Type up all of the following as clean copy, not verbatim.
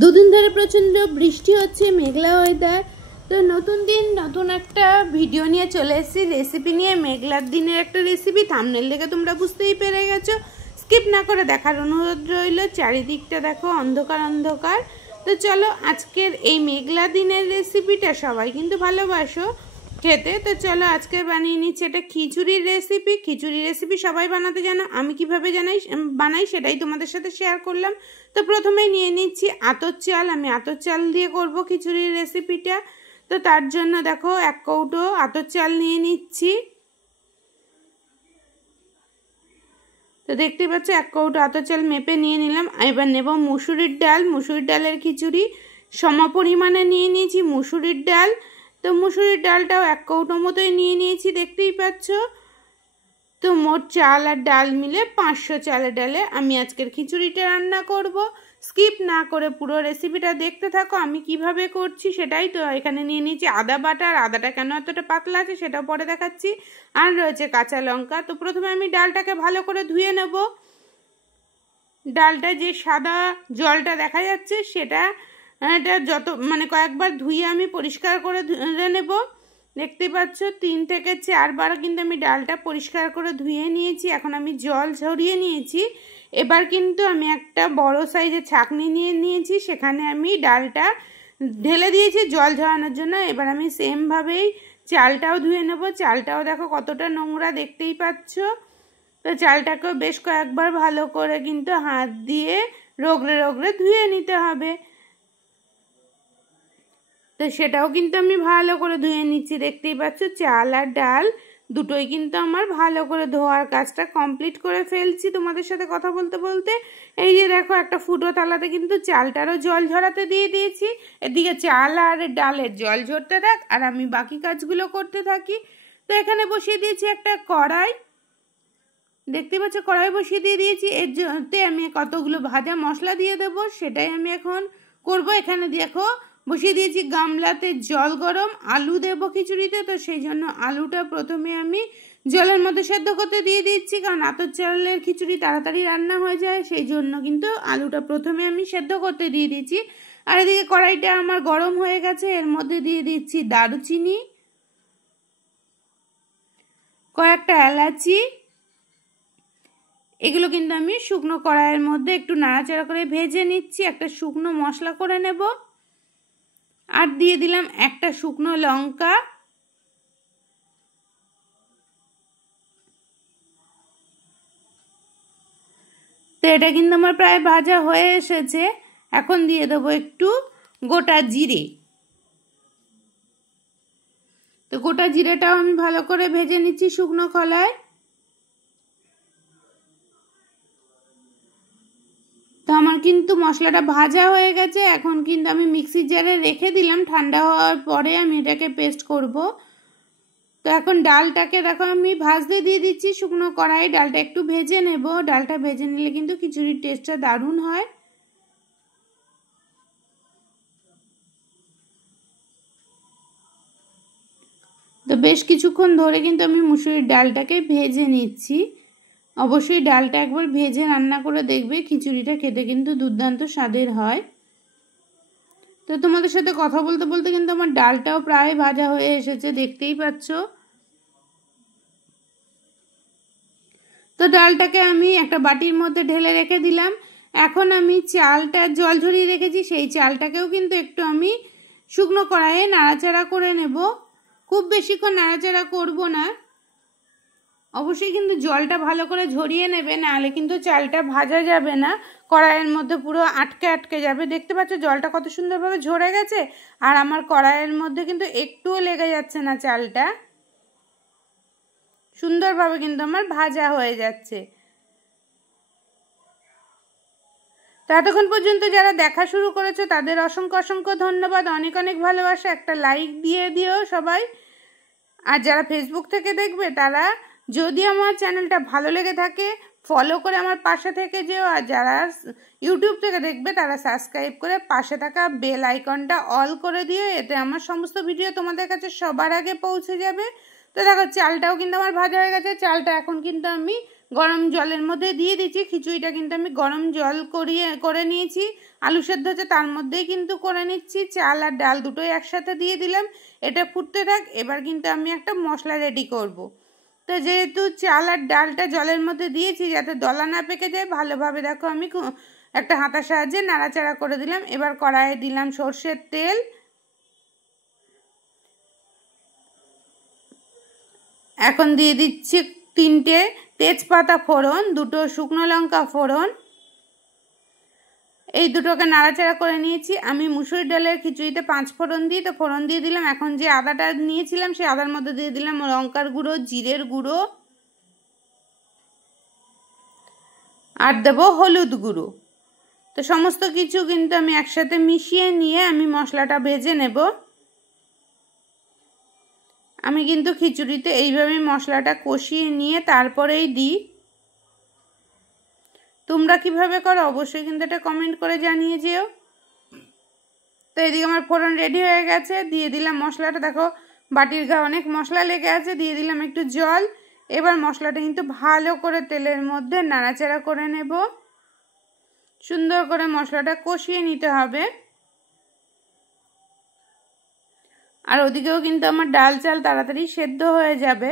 দুদিন ধরে প্রচণ্ড বৃষ্টি হচ্ছে, মেঘলা ওয়েদার। তো নতুন দিন নতুন একটা ভিডিও নিয়ে চলে এসেছি, রেসিপি নিয়ে। মেঘলার দিনের একটা রেসিপি, থাম্বনেল দেখে তোমরা বুঝতেই পেরে গেছো। স্কিপ না করে দেখার অনুরোধ রইল। চারিদিকটা দেখো অন্ধকার অন্ধকার। তো চলো আজকের এই মেঘলা দিনের রেসিপিটা সবাই কিন্তু ভালোবাসো খেতে। তো চলো আজকে বানিয়ে নিচ্ছি এটা খিচুড়ির রেসিপি। খিচুড়ির রেসিপি সবাই বানাতে জানো, আমি কিভাবে বানাই সেটাই তোমাদের সাথে শেয়ার করলাম। তো প্রথমে নিয়ে নিচ্ছি আতর চাল। আমি আতর চাল দিয়ে করব খিচুড়ির রেসিপিটা। তো তার জন্য দেখো 1 কৌটো আতর চাল নিয়ে নিচ্ছি। তো দেখতে পাচ্ছ 1 কৌটো আতর চাল মেপে নিয়ে নিলাম। এবার নেব মুসুরির ডাল। মুসুরির ডালের খিচুড়ি সম পরিমাণে নিয়ে নিয়েছি মুসুরির ডাল। তো মুসুরির ডালটাও 1 কৌটো মতোই নিয়ে নিয়েছি, দেখতেই পাচ্ছ। তো মোট চাল আর ডাল মিলে 500 চালের ডালে আমি আজকের খিচুড়িটা রান্না করব। স্কিপ না করে পুরো রেসিপিটা দেখতে থাকো, আমি কিভাবে করছি সেটাই। তো এখানে নিয়ে নিয়েছি আদা বাটা। আর আদাটা কেন এতটা পাতলা আছে সেটাও পরে দেখাচ্ছি। আর রয়েছে কাঁচা লঙ্কা। তো প্রথমে আমি ডালটাকে ভালো করে ধুয়ে নেব। ডালটা যে সাদা জলটা দেখা যাচ্ছে সেটা যত কয়েকবার ধুয়ে আমি পরিষ্কার করে ধুয়ে নেব। দেখতে পাচ্ছ 3 থেকে 4 বার কিন্তু আমি ডালটা পরিষ্কার করে ধুয়ে নিয়েছি। এখন আমি জল ঝরিয়ে নিয়েছি। এবার কিন্তু আমি একটা বড় সাইজের ছাঁকনি নিয়ে নিয়েছি, সেখানে আমি ডালটা ঢেলে দিয়েছি জল ঝরানোর জন্য। এবার আমি সেমভাবেই চালটাও ধুয়ে নেব। চালটাও দেখো কতটা নোংরা, দেখতেই পাচ্ছ। তো চালটাকেও বেশ কয়েকবার ভালো করে কিন্তু হাত দিয়ে রগড়ে রগড়ে ধুয়ে নিতে হবে। তো সেটাও কিন্তু আমি ভালো করে ধুয়ে নিচ্ছি। দেখতেই পাচ্ছ চাল আর ডাল দুটোই কিন্তু আমার ভালো করে ধোয়ার কাজটা কমপ্লিট করে ফেলছি তোমাদের সাথে কথা বলতে বলতে। এই যে দেখো একটা ফুটো থালাতে কিন্তু চালটারও জল ঝরাতে দিয়ে দিয়েছি। এদিকে চাল আর ডালের জল ঝরতে থাক আর আমি বাকি কাজগুলো করতে থাকি। তো এখানে বসিয়ে দিয়েছি একটা কড়াই। দেখতে পাচ্ছ কড়াই বসিয়ে দিয়ে দিয়েছি। এর জন্যতে আমি কতগুলো ভাজা মশলা দিয়ে দেবো সেটাই আমি এখন করব। এখানে দেখো বসিয়ে দিয়েছি গামলাতে জল গরম। আলু দেবো খিচুড়িতে, তো সেই জন্য আলুটা প্রথমে আমি জলের মধ্যে সেদ্ধ করতে দিয়ে দিচ্ছি, কারণ আতর চালের খিচুড়ি তাড়াতাড়ি রান্না হয়ে যায়, সেই জন্য কিন্তু আলুটা প্রথমে আমি সেদ্ধ করতে দিয়ে দিচ্ছি। আর এদিকে কড়াইটা আমার গরম হয়ে গেছে, এর মধ্যে দিয়ে দিচ্ছি দারুচিনি, কয়েকটা এলাচি। এগুলো কিন্তু আমি শুকনো কড়াইয়ের মধ্যে একটু নাড়াচাড়া করে ভেজে নিচ্ছি, একটা শুকনো মশলা করে নেব। আর দিয়ে দিলাম একটা শুকনো লঙ্কা। তো এটা কিন্তু আমার প্রায় ভাজা হয়ে এসেছে। এখন দিয়ে দেবো একটু গোটা জিরে। তো গোটা জিরেটাও আমি ভালো করে ভেজে নিচ্ছি শুকনো খোলায়। তো আমার কিন্তু মশলাটা ভাজা হয়ে গেছে। এখন কিন্তু আমি মিক্সির জারে রেখে দিলাম, ঠান্ডা হওয়ার পরে আমি এটাকে পেস্ট করব। তো এখন ডালটাকে দেখো আমি ভাজতে দিয়ে দিচ্ছি শুকনো কড়াই। ডালটা একটু ভেজে নেব। ডালটা ভেজে নিলে কিন্তু খিচুড়ির টেস্টটা দারুণ হয়। তো বেশ কিছুক্ষণ ধরে কিন্তু আমি মুসুরির ডালটাকে ভেজে নিচ্ছি। অবশ্যই ডালটা একবার ভেজে রান্না করে দেখবে, খিচুড়িটা খেতে কিন্তু দুর্দান্ত স্বাদের হয়। তো তোমাদের সাথে কথা বলতে বলতে কিন্তু আমার ডালটাও প্রায় ভাজা হয়ে এসেছে, দেখতেই পাচ্ছ। তো ডালটাকে আমি একটা বাটির মধ্যে ঢেলে রেখে দিলাম। এখন আমি চালটা জল ঝরিয়ে রেখেছি, সেই চালটাকেও কিন্তু একটু আমি শুকনো কড়াইয়ে নাড়াচাড়া করে নেব। খুব বেশিক্ষণ নাড়াচাড়া করব না। অবশ্যই কিন্তু জলটা ভালো করে ঝরিয়ে নেবে, নাহলে কিন্তু চালটা ভাজা যাবে না, কড়াইয়ের মধ্যে পুরো আটকে আটকে যাবে। দেখতে পাচ্ছ জলটা কত সুন্দরভাবে ঝরে গেছে। আর আমার কড়াইয়ের মধ্যে কিন্তু একটুও লেগে যাচ্ছে না, চালটা সুন্দরভাবে কিন্তু আমার ভাজা হয়ে যাচ্ছে। তো এতক্ষণ পর্যন্ত যারা দেখা শুরু করেছো তাদের অসংখ্য অসংখ্য ধন্যবাদ, অনেক অনেক ভালোবাসা। একটা লাইক দিয়ে দিও সবাই। আর যারা ফেসবুক থেকে দেখবে তারা যদি আমার চ্যানেলটা ভালো লেগে থাকে ফলো করে আমার পাশে থেকে যেও। আর যারা ইউটিউব থেকে দেখবে তারা সাবস্ক্রাইব করে পাশে থাকা বেল আইকনটা অল করে দিও, এতে আমার সমস্ত ভিডিও তোমাদের কাছে সবার আগে পৌঁছে যাবে। তো দেখো চালটাও কিন্তু আমার ভাজা হয়ে গেছে। চালটা এখন কিন্তু আমি গরম জলের মধ্যে দিয়ে দিচ্ছি। খিচুড়িটা কিন্তু আমি গরম জল করে নিয়েছি, আলু সেদ্ধ হচ্ছে তার মধ্যেই কিন্তু করে নিচ্ছি। চাল আর ডাল দুটোই একসাথে দিয়ে দিলাম, এটা ফুটতে থাক। এবার কিন্তু আমি একটা মশলা রেডি করব। তো যেহেতু চাল আর ডালটা জলের মধ্যে দিয়েছি যাতে দলা না পেকে যায়, ভালোভাবে দেখো আমি একটা হাতার সাহায্যে নাড়াচাড়া করে দিলাম। এবার কড়াইয়ে দিলাম সর্ষের তেল, এখন দিয়ে দিচ্ছি 3টে তেজপাতা ফোড়ন, 2টো শুকনো লঙ্কা ফোড়ন। এই দুটোকে নাড়াচাড়া করে নিয়েছি। আমি মুসুর ডালের খিচুড়িতে 5 ফোড়ন দিই, তো ফোড়ন দিয়ে দিলাম। এখন যে আদাটা নিয়েছিলাম সেই আদার মধ্যে দিয়ে দিলাম লঙ্কার গুঁড়ো, জিরের গুঁড়ো আর দেবো হলুদ গুঁড়ো। তো সমস্ত কিছু কিন্তু আমি একসাথে মিশিয়ে নিয়ে আমি মশলাটা ভেজে নেব। আমি কিন্তু খিচুড়িতে এইভাবে মশলাটা কষিয়ে নিয়ে তারপরেই দিই। তোমরা কিভাবে করো অবশ্যই কিন্তু এটা কমেন্ট করে জানিয়ে যেও। তো এদিকে আমার ফোড়ন রেডি হয়ে গেছে, দিয়ে দিলাম মশলাটা। দেখো বাটির গায়ে অনেক মশলা লেগে আছে, দিয়ে দিলাম একটু জল। এবার মশলাটা কিন্তু ভালো করে তেলের মধ্যে নাড়াচাড়া করে নেব, সুন্দর করে মশলাটা কষিয়ে নিতে হবে। আর ওদিকেও কিন্তু আমার ডাল চাল তাড়াতাড়ি সেদ্ধ হয়ে যাবে।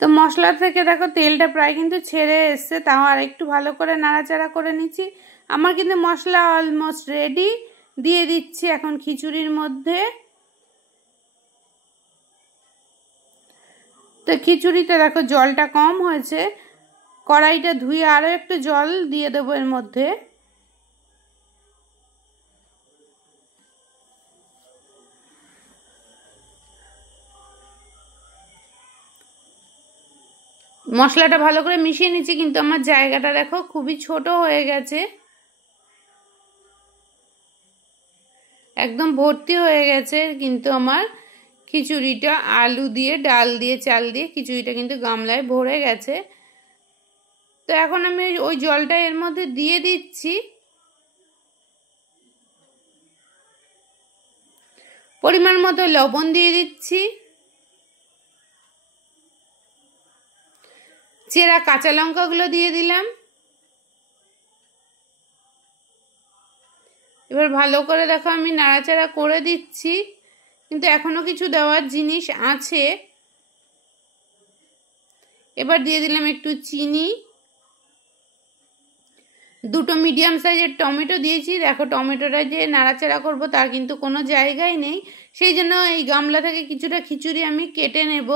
তো মশলা থেকে দেখো তেলটা প্রায় কিন্তু ছেড়ে এসছে, তাও আর একটু ভালো করে নাড়াচাড়া করে নিচ্ছি। আমার কিন্তু মশলা অলমোস্ট রেডি, দিয়ে দিচ্ছি এখন খিচুড়ির মধ্যে। তো খিচুড়িতে দেখো জলটা কম হয়েছে, কড়াইটা ধুয়ে আরও একটু জল দিয়ে দেবো এর মধ্যে। মশলাটা ভালো করে মিশিয়ে নিচ্ছি, কিন্তু আমার জায়গাটা দেখো খুবই ছোট হয়ে গেছে, একদম ভর্তি হয়ে গেছে। কিন্তু আমার খিচুড়িটা আলু দিয়ে, ডাল দিয়ে, চাল দিয়ে খিচুড়িটা কিন্তু গামলায় ভরে গেছে। তো এখন আমি ওই জলটা এর মধ্যে দিয়ে দিচ্ছি। পরিমাণ মতো লবণ দিয়ে দিচ্ছি, চেরা কাঁচা লঙ্কাগুলো দিয়ে দিলাম। এবার ভালো করে দেখো আমি নাড়াচাড়া করে দিচ্ছি, কিন্তু এখনো কিছু দেওয়ার জিনিস আছে। এবার দিয়ে দিলাম একটু চিনি, 2টো মিডিয়াম সাইজের টমেটো দিয়েছি। দেখো টমেটোটা যে নাড়াচাড়া করব তার কিন্তু কোনো জায়গাই নেই, সেই জন্য এই গামলা থেকে কিছুটা খিচুড়ি আমি কেটে নেব।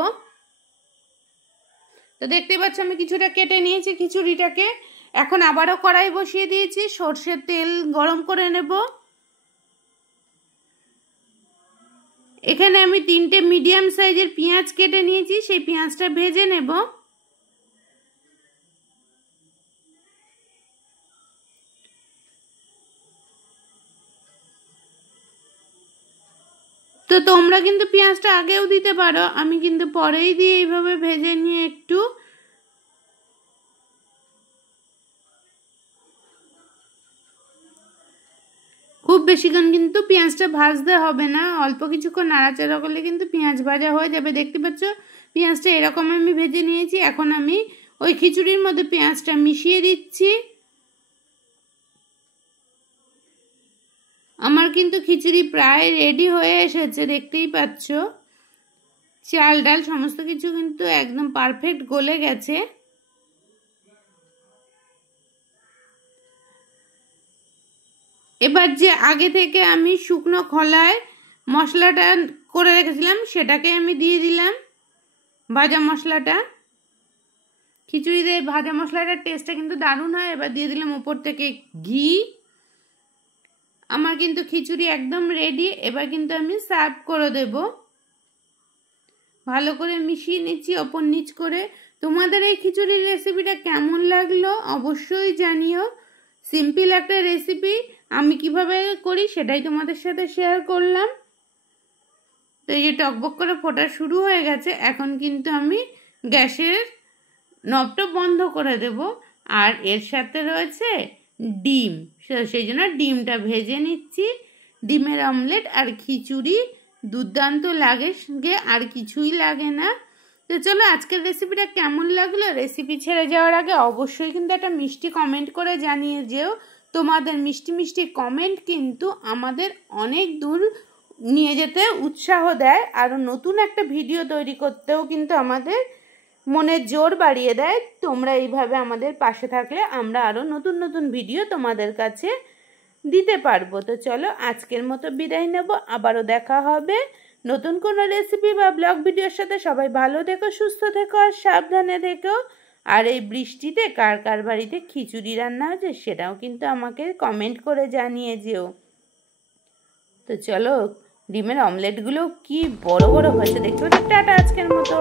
তো দেখতে পাচ্ছ আমি কিছুটা কেটে নিয়েছি খিচুড়িটাকে। এখন আবারও কড়াই বসিয়ে দিয়েছি, সর্ষের তেল গরম করে নেব। এখানে আমি 3টে মিডিয়াম সাইজের পেঁয়াজ কেটে নিয়েছি, সেই পেঁয়াজটা ভেজে নেব। তো তোমরা কিন্তু পেঁয়াজটা আগেও দিতে পারো, আমি কিন্তু পরেই দিয়ে এইভাবে ভেজে নিয়ে একটু খুব বেশিক্ষণ কিন্তু পেঁয়াজটা ভাজতে হবে না, অল্প কিছুক্ষণ নাড়াচাড়া করলে কিন্তু পেঁয়াজ ভাজা হয়ে যাবে। দেখতে পাচ্ছ পেঁয়াজটা এরকম আমি ভেজে নিয়েছি। এখন আমি ওই খিচুড়ির মধ্যে পেঁয়াজটা মিশিয়ে দিচ্ছি। আমার কিন্তু খিচুড়ি প্রায় রেডি হয়ে এসেছে, দেখতেই পাচ্ছ চাল ডাল সমস্ত কিছু কিন্তু একদম পারফেক্ট গলে গেছে। এবার যে আগে থেকে আমি শুকনো খোলায় মশলাটা করে রেখেছিলাম সেটাকে আমি দিয়ে দিলাম, ভাজা মশলাটা। খিচুড়িতে ভাজা মশলাটার টেস্টটা কিন্তু দারুণ হয়। এবার দিয়ে দিলাম উপর থেকে ঘি। আমার কিন্তু খিচুড়ি একদম রেডি, এবার কিন্তু আমি সার্ভ করে দেব। ভালো করে মিশিয়ে নিচ্ছি ওপর নিচ করে। তোমাদের এই খিচুড়ির রেসিপিটা কেমন লাগলো অবশ্যই জানিও। সিম্পল একটা রেসিপি, আমি কিভাবে করি সেটাই তোমাদের সাথে শেয়ার করলাম। তো এই যে টকবক করে ফোটা শুরু হয়ে গেছে, এখন কিন্তু আমি গ্যাসের নবটা বন্ধ করে দেব। আর এর সাথে রয়েছে ডিম, সেই জন্য ডিমটা ভেজে নিচ্ছি। ডিমের অমলেট আর খিচুড়ি দুর্দান্ত লাগে, আর কিছুই লাগে না। তো চলো আজকের রেসিপিটা কেমন লাগলো, রেসিপি ছেড়ে যাওয়ার আগে অবশ্যই কিন্তু একটা মিষ্টি কমেন্ট করে জানিয়ে যেও। তোমাদের মিষ্টি মিষ্টি কমেন্ট কিন্তু আমাদের অনেক দূর নিয়ে যেতে উৎসাহ দেয়, আরও নতুন একটা ভিডিও তৈরি করতেও কিন্তু আমাদের মনের জোর বাড়িয়ে দেয়। তোমরা এইভাবে আমাদের পাশে থাকলে আমরা আরও নতুন নতুন ভিডিও তোমাদের কাছে দিতে পারবো। তো চলো আজকের মতো বিদায় নেব, আবারও দেখা হবে নতুন কোনো রেসিপি বা ব্লগ ভিডিওর সাথে। সবাই ভালো থেকো, সুস্থ থেকো আর সাবধানে থেকো। আর এই বৃষ্টিতে কার কার বাড়িতে খিচুড়ি রান্না হচ্ছে সেটাও কিন্তু আমাকে কমেন্ট করে জানিয়ে যেও। তো চলো, ডিমের অমলেটগুলো কি বড় বড় হয়েছে দেখতে পাচ্ছি। টাটা আজকের মতো।